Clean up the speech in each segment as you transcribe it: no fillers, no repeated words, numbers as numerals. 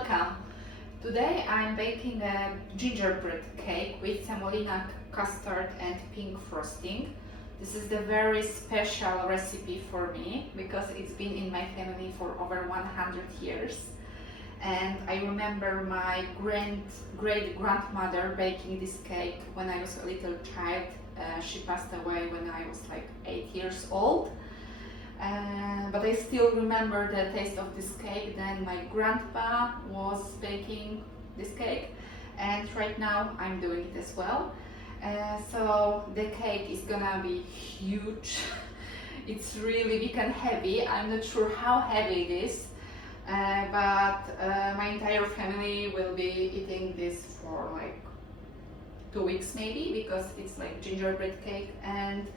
welcome! Today I'm baking a gingerbread cake with semolina, custard and pink frosting. This is the very special recipe for me because it's been in my family for over 100 years. And I remember my great-grandmother baking this cake when I was a little child. She passed away when I was like 8 years old. But I still remember the taste of this cake. Then my grandpa was baking this cake, and right now I'm doing it as well. So the cake is gonna be huge. It's really big and heavy. I'm not sure how heavy it is, but my entire family will be eating this for like 2 weeks maybe, because it's like gingerbread cake and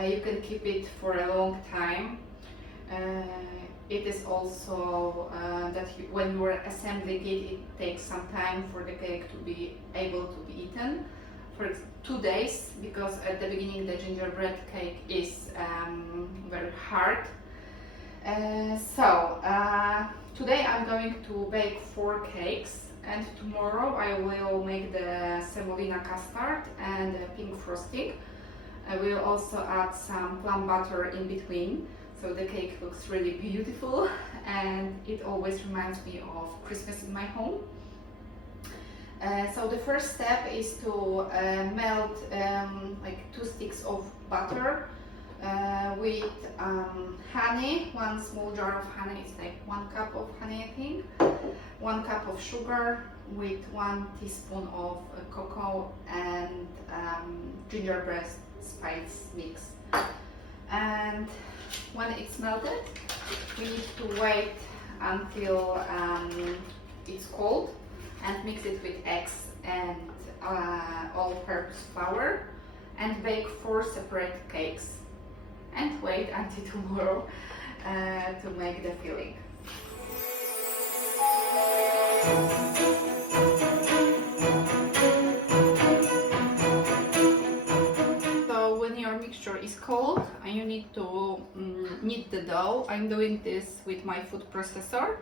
you can keep it for a long time. It is also that when you are assembling it, it takes some time for the cake to be able to be eaten, for 2 days, because at the beginning the gingerbread cake is very hard. Today I'm going to bake 4 cakes, and tomorrow I will make the semolina custard and pink frosting. I will also add some plum butter in between, so the cake looks really beautiful and it always reminds me of Christmas in my home. So the first step is to melt like 2 sticks of butter with honey, 1 small jar of honey, it's like 1 cup of honey I think, 1 cup of sugar with 1 teaspoon of cocoa and gingerbread spice mix. And when it's melted, we need to wait until it's cold and mix it with eggs and all-purpose flour and bake 4 separate cakes and wait until tomorrow to make the filling. Is cold and you need to knead the dough. I'm doing this with my food processor,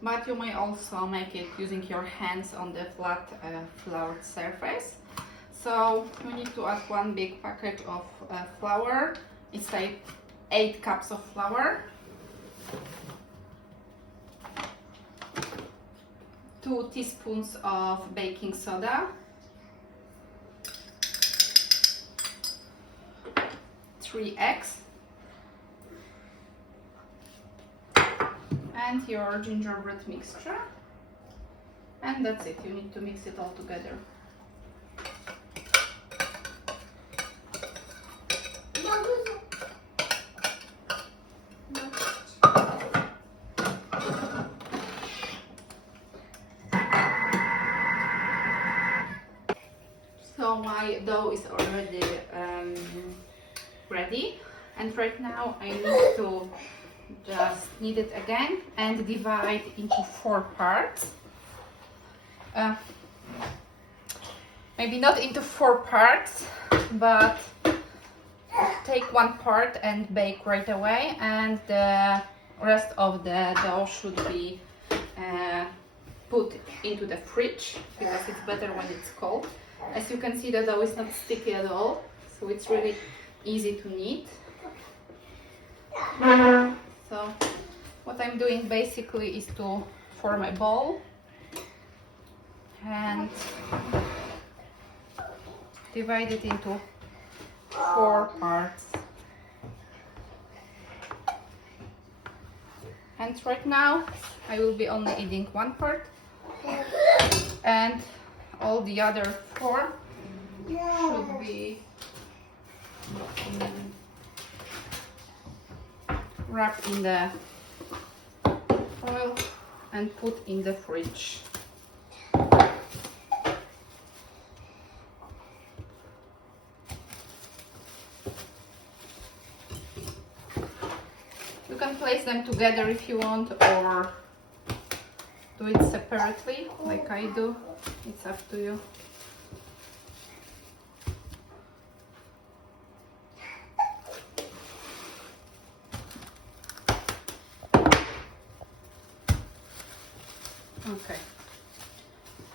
but you may also make it using your hands on the flat floured surface. So you need to add 1 big package of flour. It's like 8 cups of flour, 2 teaspoons of baking soda, 3 eggs, and your gingerbread mixture, and that's it. You need to mix it all together. So my dough is already ready, and right now I need to just knead it again and divide into 4 parts. Maybe not into 4 parts, but take 1 part and bake right away, and the rest of the dough should be put into the fridge because it's better when it's cold. As you can see, the dough is not sticky at all, so it's really easy to knead. So what I'm doing basically is to form a ball and divide it into 4 parts. And right now I will be only eating 1 part, and all the other 4 should be wrapped in the foil and put in the fridge. You can place them together if you want, or do it separately like I do. It's up to you. Okay.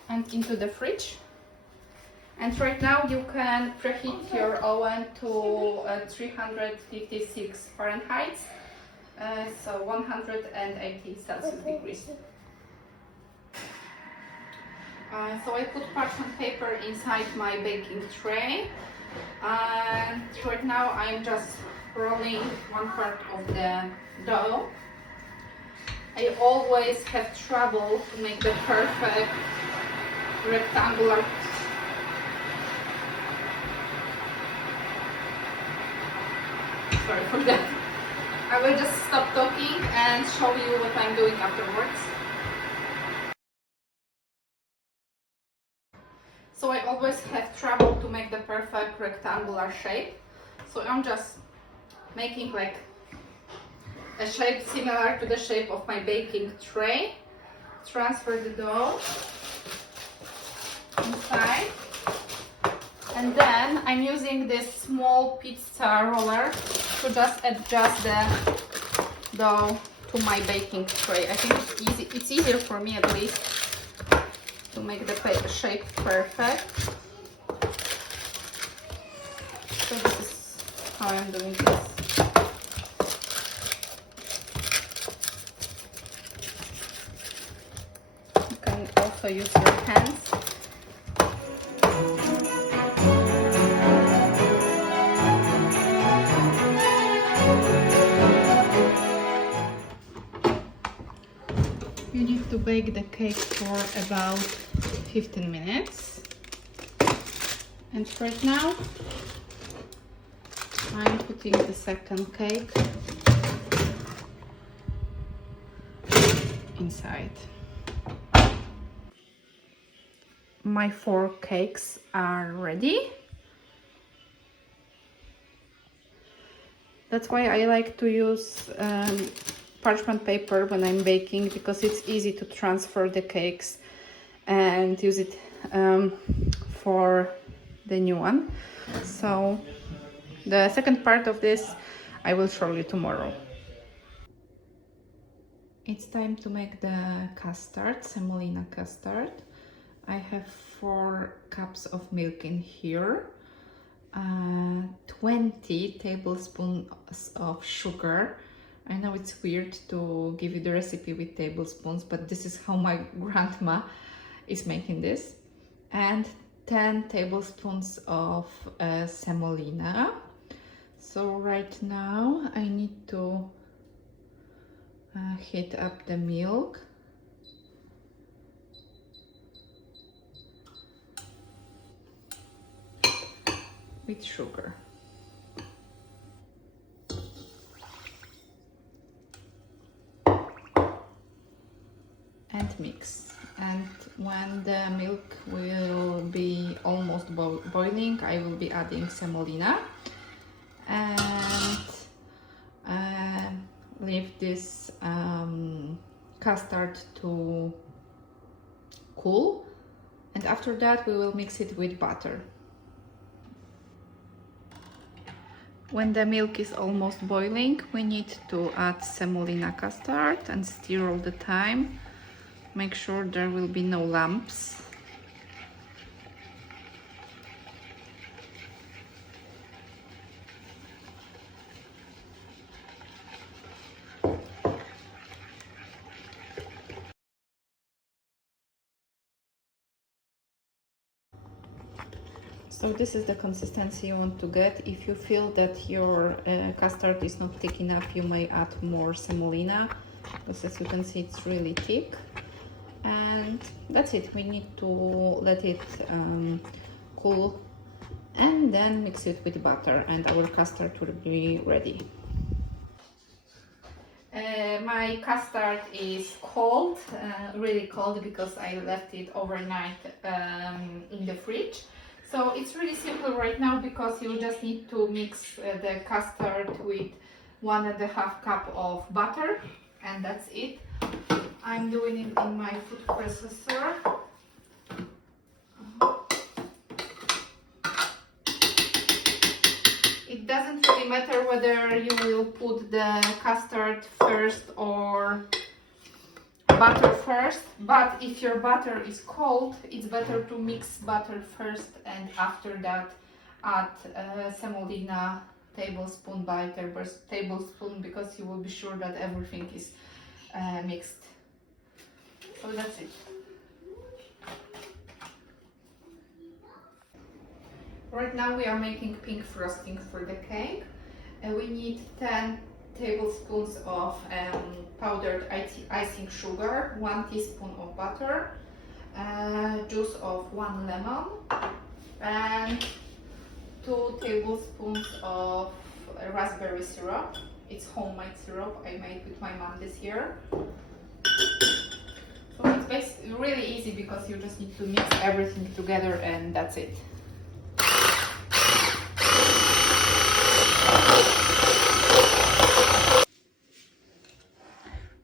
And into the fridge. And right now you can preheat your oven to 356 Fahrenheit, so 180 Celsius degrees. So I put parchment paper inside my baking tray, and right now I'm just rolling one part of the dough. I always have trouble to make the perfect rectangular. Sorry for that. I will just stop talking and show you what I'm doing afterwards. So I always have trouble to make the perfect rectangular shape. So I'm just making like a shape similar to the shape of my baking tray. Transfer the dough inside. And then I'm using this small pizza roller to just adjust the dough to my baking tray. I think it's easier for me at least to make the shape perfect. So this is how I'm doing this. You can also use your hands. You need to bake the cake for about 15 minutes. And right now I'm putting the second cake inside. My 4 cakes are ready. That's why I like to use parchment paper when I'm baking, because it's easy to transfer the cakes and use it for the new one. So the second part of this I will show you tomorrow. It's time to make the custard, semolina custard. I have 4 cups of milk in here, 20 tablespoons of sugar. I know it's weird to give you the recipe with tablespoons, but this is how my grandma is making this. And 10 tablespoons of semolina. So right now I need to heat up the milk. With sugar. And mix. And when the milk will be almost boiling, I will be adding semolina and leave this custard to cool, and after that we will mix it with butter. When the milk is almost boiling, we need to add semolina custard and stir all the time. Make sure there will be no lumps. So this is the consistency you want to get. If you feel that your custard is not thick enough, you may add more semolina, because as you can see it's really thick. And that's it. We need to let it cool and then mix it with butter, and our custard will be ready. My custard is cold, really cold, because I left it overnight in the fridge. So it's really simple right now, because you just need to mix the custard with 1.5 cup of butter, and that's it. I'm doing it in my food processor. It doesn't really matter whether you will put the custard first or butter first, but if your butter is cold, it's better to mix butter first and after that add semolina tablespoon by tablespoon, because you will be sure that everything is mixed. So that's it. Right now we are making pink frosting for the cake. We need 10 tablespoons of powdered icing sugar, 1 teaspoon of butter, juice of 1 lemon, and 2 tablespoons of raspberry syrup. It's homemade syrup I made with my mom this year. So it's really easy because you just need to mix everything together and that's it.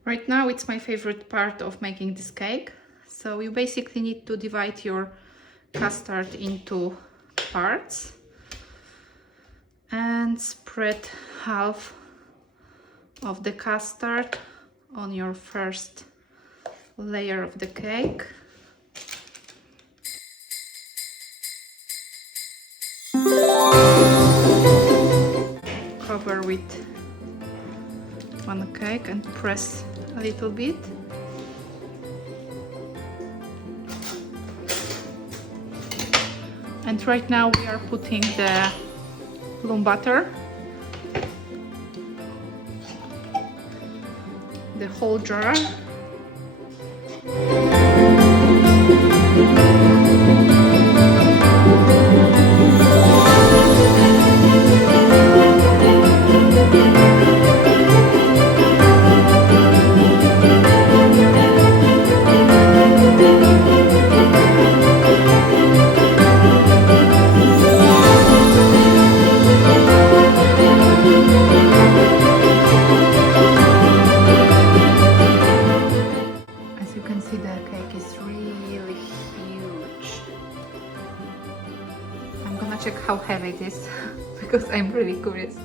Right now it's my favorite part of making this cake. So you basically need to divide your custard into parts and spread half of the custard on your first layer of the cake. Cover with one cake and press a little bit. And right now we are putting the plum butter, the whole jar. Check how heavy it is because I'm really curious.